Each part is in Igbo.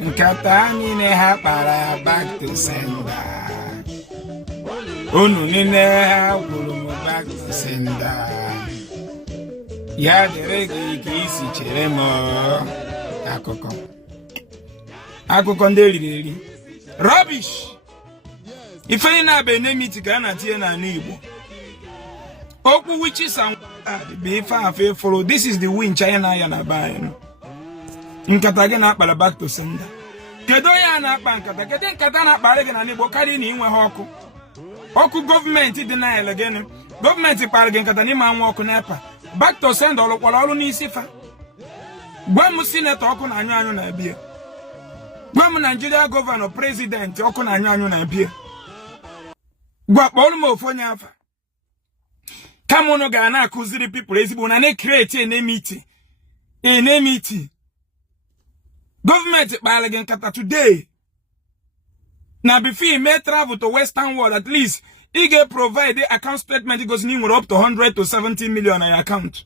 nkata niile ha kpara back to sender. Unu niile ha gwuru m back to sender. Ya dịrị gị ka isi chere m akụkọ ndị eriri eri. Rubbish. Ifeanyi na-abịa n'emiti ka a na-atinye n'ala Igbo. Okwu witches and be ife afọ follow. This is the winch anyị na-aya na be anyị. Nkata gị na-akpara back to sender. Kedu onye a na-akpa nkata? Kedu nkata na-akpara gị n'ala Igbo karịa na inwe ha ọkụ? Ọkụ gọọmenti dị na ele gịnị? Gọọmenti kpara gị nkata n'ime anwụ ọkụ n'epa. Back to sender ọlụkwara ọrụ n'isi fa. Gwa m sinetọ ọkụ na anyụ anyụ na-abịa. Gwa m Nigeria gọvanọ prezidenti ọkụ na anyụ anyụ na-abịa. Gwa kpọrọ m ofu onye afa. Kama unu ga na-akụziri people ezigbo na na-create enmity. Gọọmenti kpara gị nkata today. Na before you may travel to Western world, at least you get provide the account statement goes in up to 100 to 70 million on your account.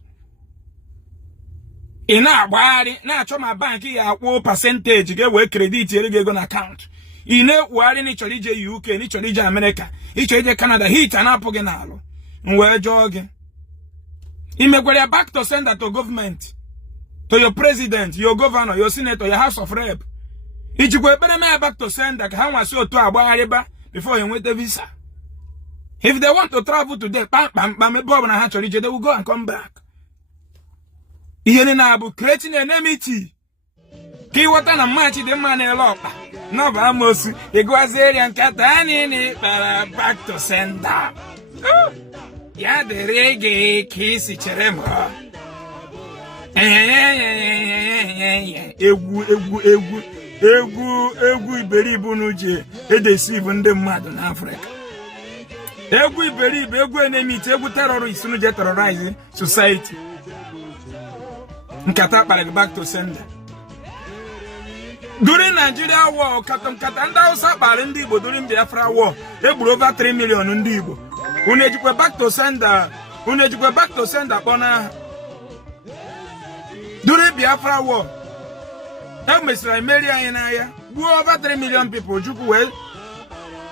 In a body, now show my bank here percentage you get work credit you get on account. In a world in each UK, each America, each Canada, heat and apple genalo. We're jogging. You may go back to send that to government, to your president, your governor, your senator, your house of rep. If you go back to send that how much you to Abuariba before you wait the visa. If they want to travel today, they will go and come back. Creating an enmity. Ki wata na match the man a lot. No vamos. Iguazerian Catani back to sender. Ya de reggae kiss cheremo. Egwu iberibu n'uche edesive ndị mmadụ n'Africa. Egwu iberibe, egwu enmity, egwu terrorist n'uche terrorize society. Nkata kpara back to sender. During Nigeria war, nkata ndị Hausa kpara ndị Igbo during Biafra war, egburu over 3 million ndị Igbo. Unu ejikwe back to sender kpọna. During Biafra war, Mr. Mary Ayana, who over 3 million people, you will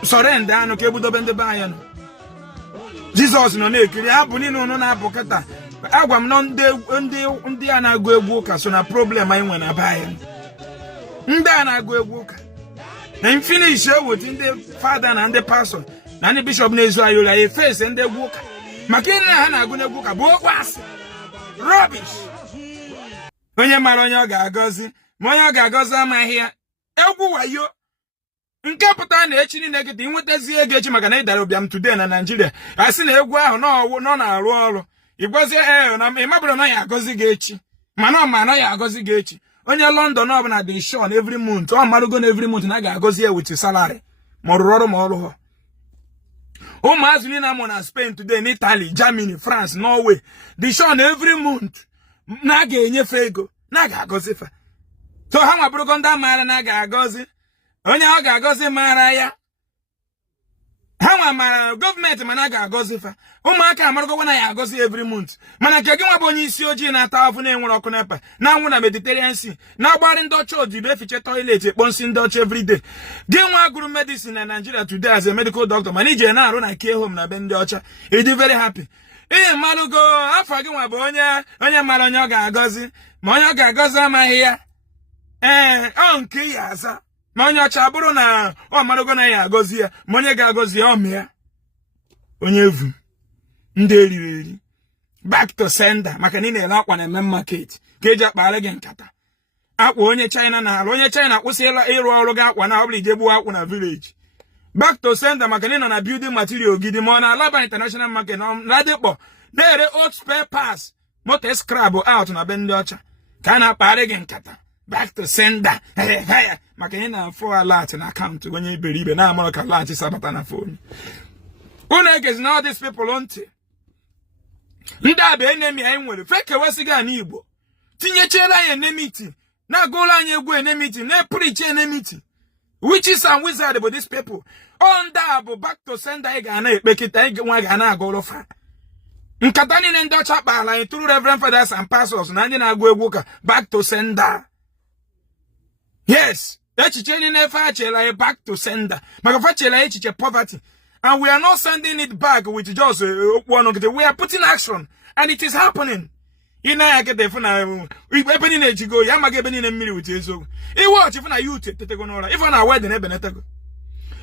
surrender and okay, but the Bayan. Jesus no ne, Abunino no na bocata. Agwam non de Undiana go worker, so na problem I when I buy. Ndana go worker. And finish within the father and the pastor. And the bishop Nezwa, a face and the worker. Makina Hana gonna book a book was rubbish. When you're Maronia Gagozi. Moya gagoza ma here. Egwu wayo. Nke pụta na echi ni negative nwetezi ego echi maka na idara obiam today na Nigeria. Asi na egwu ahụ no na arụ ọrụ. Igwazi na imabro na ya agozi ga echi. Mana ma na ya agozi ga echi. Onye London ọ bụla dey show every month. Ọ marugo na every month na ga agozi ya with salary. Ma ọrụ ma ọrụ ho. Ụmụazụ ni na mo na Spain today, in Italy, Germany, France, Norway. Dey show every month. Na ga enyefe ego. Na ga agozi fa. So how ma bụrụ ndị mara na ga-agọzi onye ọ ga-agọzi mara ya ha nwa mara gọọmenti mana ga-agọzi fa ụmụaka amarụgo na ya agọzi every month mana nke gị nwa bụ onye isi ojii na-ata afụ na-enwere ọkụ n'epa na anwụ na Mediterranean Sea na-agbari ndị ọcha odibo efiche toilet ekponsi ndị ọcha everyday gị nwa gụrụ medicine na Nigeria today as a medical doctor mana ije na-arụ na care home na be ndị ọcha ịdị very happy ihe mmarụgo afọ gị nwa bụ onye mara onye ọ ga-agọzi ma onye ọ ga-agọzi amaghị ya nke ya aza ma onye ọcha bụrụ na ọ marogo na ya agọzi ya ma onye ga-agọzi ya ọmị ya onye evu ndị eriri back to sender maka na ị na-ele akwa na main market ka eji akpara gị nkata akwa onye China na-alụ onye China kwụsịla ịrụ ọrụ gị akwa na ọbụla ije gbuo akwụ na village back to sender maka na ị nọ na building material gidi ma ọ na Alaba international market na adịkpọ na-ere old spare parts motor scrap out na be ndị ọcha ka a na-akpara gị nkata back to sender. Maka ị na-afọ alert na account onye iberibe na amara ka alert sabata na phone. Unu egezi na all these people ntị. Ndị abụ enemy anyị nwere fake wesiga n'Igbo. Tinyechera anyị enmity. Na gola anyị egwu enmity, na preach enmity. Witches and wizards but these people. On that bụ back to sender anyị ga na-ekpe kịta anyị nwa ga na-agụrụ fa. Nkata niile ndị ọcha kpara anyị through reverend fathers and pastors na ndị na-agụ egwu ka back to sender. Yes, Echiche ni nefa achela back to sender. Maka chela echiche poverty. And we are not sending it back with just one of the. We are putting action. And it is happening. Ina ya get the phone. We opening it go. Yamage benin and million with you. So, it watch if I youth to take on all. If on our wedding, Ebenetago.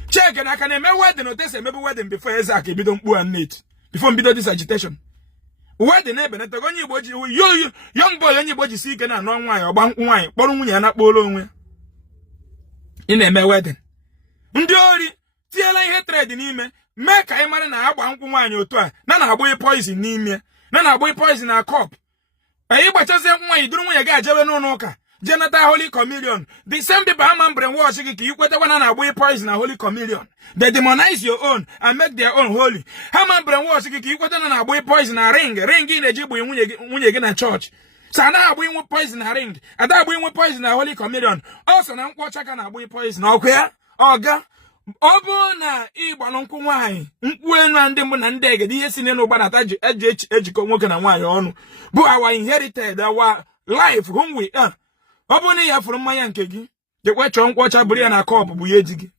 Check and I can remember wedding or test maybe wedding before Ezeaku be don't and need. Before be this agitation. Wedding Ebenetago, you young boy, anybody seek and non wine or bank wine, borrowing and not borrowing. In a wedding. Ndiori, TLI hatred in him, make a man and I want wine or two. None of boy poison in me. None of boy poison a cup. I but just why you don't want to get Java no noka. Janata Holy Communion. The same people I'm brainwashing you put one and away poison a Holy Communion. They demonize your own and make their own holy. How man brainwashing you put an away poison a ring in a jib when you get a church. So now we want poison a ring. And that we want poison a Holy Communion. Also, now watch I can away poison. Okay? Oga. Obona Ibanonku wine. When and them and deg, the yes in no bad edge woken and wine on. But our inherited our life, whom we are. Obona from my yankegi. The watch on watch a briana corp, buyegi.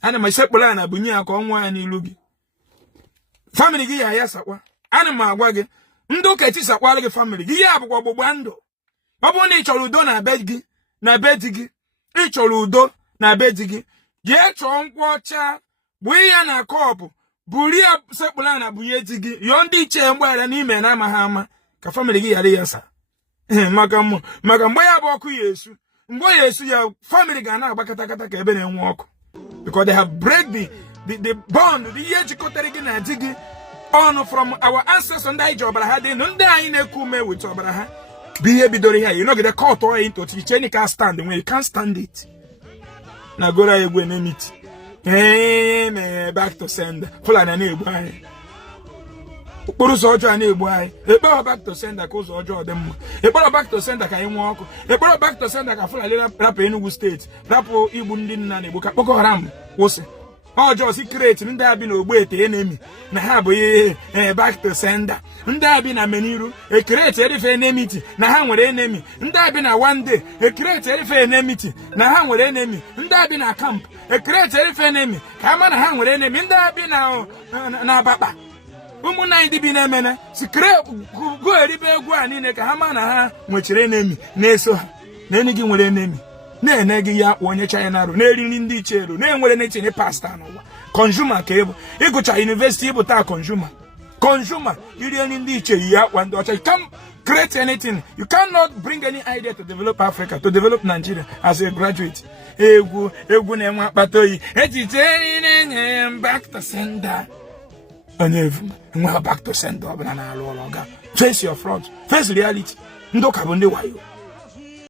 And my sepulana bunia con wine lugi. Family gia yasakwa. Anima wagge. Ndoka tis a quality family. Gia wabando. Obona choludo na bedgi. Na bedigi. Each oludo na bedigi. Ye chonquacha, Buya na corp, Buria sepulana buyetigi, Yondi chembwa ni mena mahama, ka family yasa. Magamboya boku yesu, Mboyesu ya family gana bakatakata keben and walk. Because they have break the bond, the yechikoterigi na digi, on from our ancestors on that job, but I had no die in a kume with Obraha. Be a bidori, you know, get a court or into teach any can't stand when you can't stand it. Na gora egwe nemiti. Me back to sender. Fula na ne egbu ai. Okporo so ojo na egbu ai. Ekporo back to sender ko so ojo dem. Ekporo back to sender ka enwe oku. Ekporo back to sender ka fula le rap Enugu state. Rap igbu ndi nna na egbu ka Boko Haram wose. Ojo si create ndị abi na ogbo ete enemy. Na ha bụ back to sender. Ndị abi na meniru e create erife enemy na ha nwere enemy. Ndị abi na one day e create erife enemy na ha nwere enemy. Ndị abi na camp e create erife enemy ka ma na ha nwere enemy. Ndị abi na ababa ụmụnna ndị bi na emene si create go eribe egwu ani ne ka ha ma na ha nwechire enemy na-eso ha na enyi gị nwere enemy na gi ya onye China ro na eri ndị ichero na enwere na tinye pasta n'ụwa consumer ka ebo ịgụcha university bụ taa consumer iri eri ndị ichero ya kwa ndị ọcha. You can't create anything. You cannot bring any idea to develop Africa, to develop Nigeria as a graduate. Egwu na enwe akpata oyi echiche na-enye back to sender. Onyevu nwa back to sender ọbụla na alụ ọlụ ga face your front, face reality. Ndị ụka bụ ndị wayo.